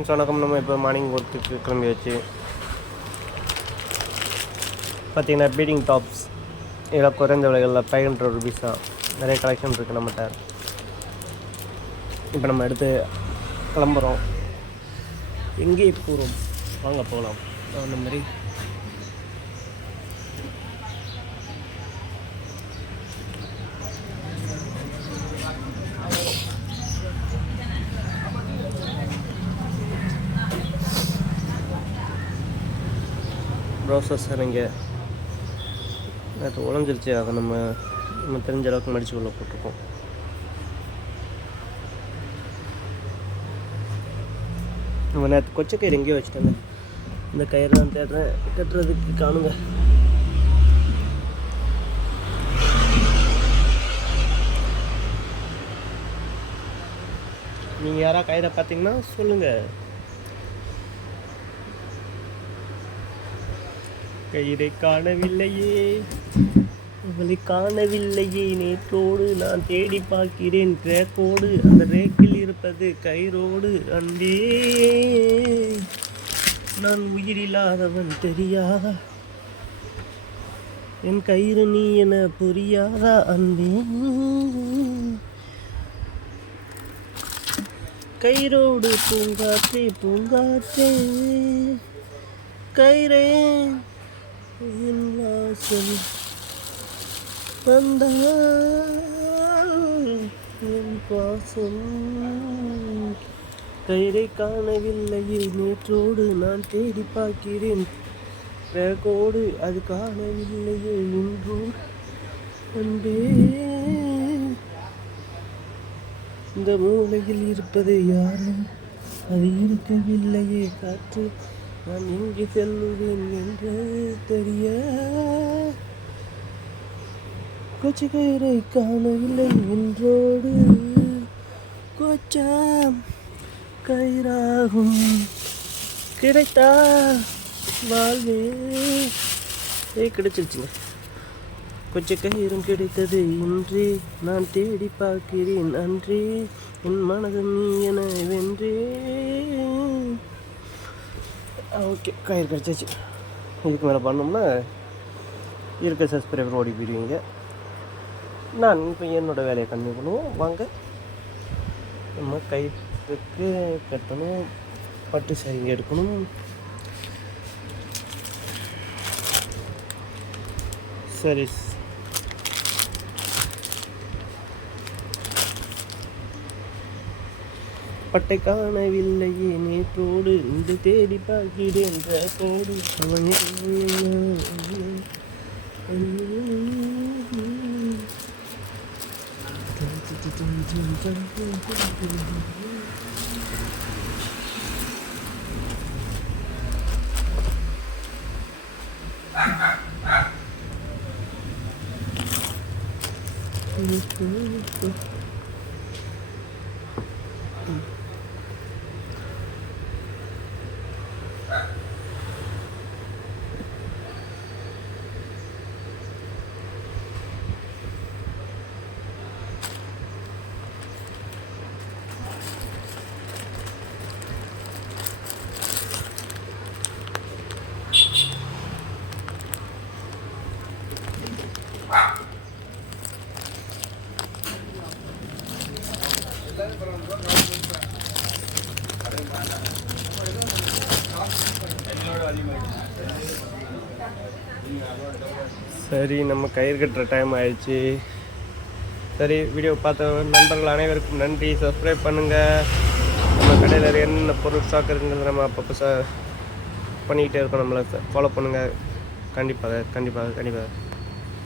வணக்கம். நம்ம இப்போ மார்னிங் ஒர்க்குக்கு கிளம்பியாச்சு. பார்த்தீங்கன்னா பீடிங் டாப்ஸ் இதெல்லாம் குறைந்த விலைகளில் 500 ருபீஸ் தான். நிறைய கலெக்ஷன் இருக்குது நம்மகிட்ட. இப்போ நம்ம எடுத்து கிளம்புறோம். எங்கே போகிறோம் வாங்க போகலாம். அந்த மாதிரி ப்ரௌசர்ஸ் இங்கே அது உடஞ்சிருச்சு. அதை நம்ம தெரிஞ்ச அளவுக்கு மடிச்சு உள்ள போட்டிருக்கோம். நம்ம நேற்று கொச்சை கயிறு எங்கேயோ வச்சுட்டாங்க. இந்த கயிறு தான் தேடுறேன், கட்டுறதுக்கு காணுங்க. நீங்கள் யாராவது கயிறை பார்த்தீங்கன்னா சொல்லுங்கள். கயிறை காணவில்லையே, அவளை காணவில்லையே, நேற்றோடு நான் தேடி பார்க்கிறேன் ரேக்கோடு, அந்த ரேக்கில் இருப்பது கயிறோடு. அன்பே நான் உயிரில்லாதவன் தெரியாதா, என் கயிறு நீ என புரியாதா. அன்பே கயிறோடு பூங்காற்றே பூங்காற்றே, கயிறே என் வாசல் வந்தால் என் பாசம். கயிறை காணவில்லையே, நேற்றோடு நான் தேடி பார்க்கிறேன் ரேக்கோடு, அது காணவில்லையே இன்றோடு. அன்பே இந்த மூலையில் இருப்பது யாரும், அது இருக்கவில்லையே காற்று, நான் எங்கே செல்லுவேன் என்று தெரிய. கொச்சை கயிறை காணவில்லை இன்றோடு, கொச்சாம் கயிறாகும் கிடைத்தால் வாழ்வே. கிடைச்சிருச்சுங்க. கொச்சை கயிறும் கிடைத்தது இன்றே, நான் தேடி பார்க்கிறேன் அன்றே, என் மனது நீ என வென்றே. ஓகே, கயிறு கிடச்சிச்சு. இதுக்கு மேலே பண்ணோம்னா இருக்க சப்ஸ்கிரைபர் ஓடி போயிடுவீங்க. நான் இப்போ என்னோடய வேலையை கண்டினியூ பண்ணுவோம். வாங்க, நம்ம கயிறுக்கு கட்டணும், பட்டு சரிங்க எடுக்கணும். சரி, பட்டை காணவில்லையே, நேற்றோடு இந்த தேடி பார்க்கிறேன் ரேக்கோடு, சரி, நம்ம கயிறு கட்டுற டைம் ஆயிடுச்சு. சரி, வீடியோ பார்த்த நண்பர்கள் அனைவருக்கும் நன்றி. சப்ஸ்கிரைப் பண்ணுங்கள். நம்ம கடையில் என்னென்ன பொருள் ஸ்டாக் இருக்குங்கிறது நம்ம அப்பப்போ பண்ணிக்கிட்டே இருக்கோம். நம்மளை ஃபாலோ பண்ணுங்கள். கண்டிப்பாக.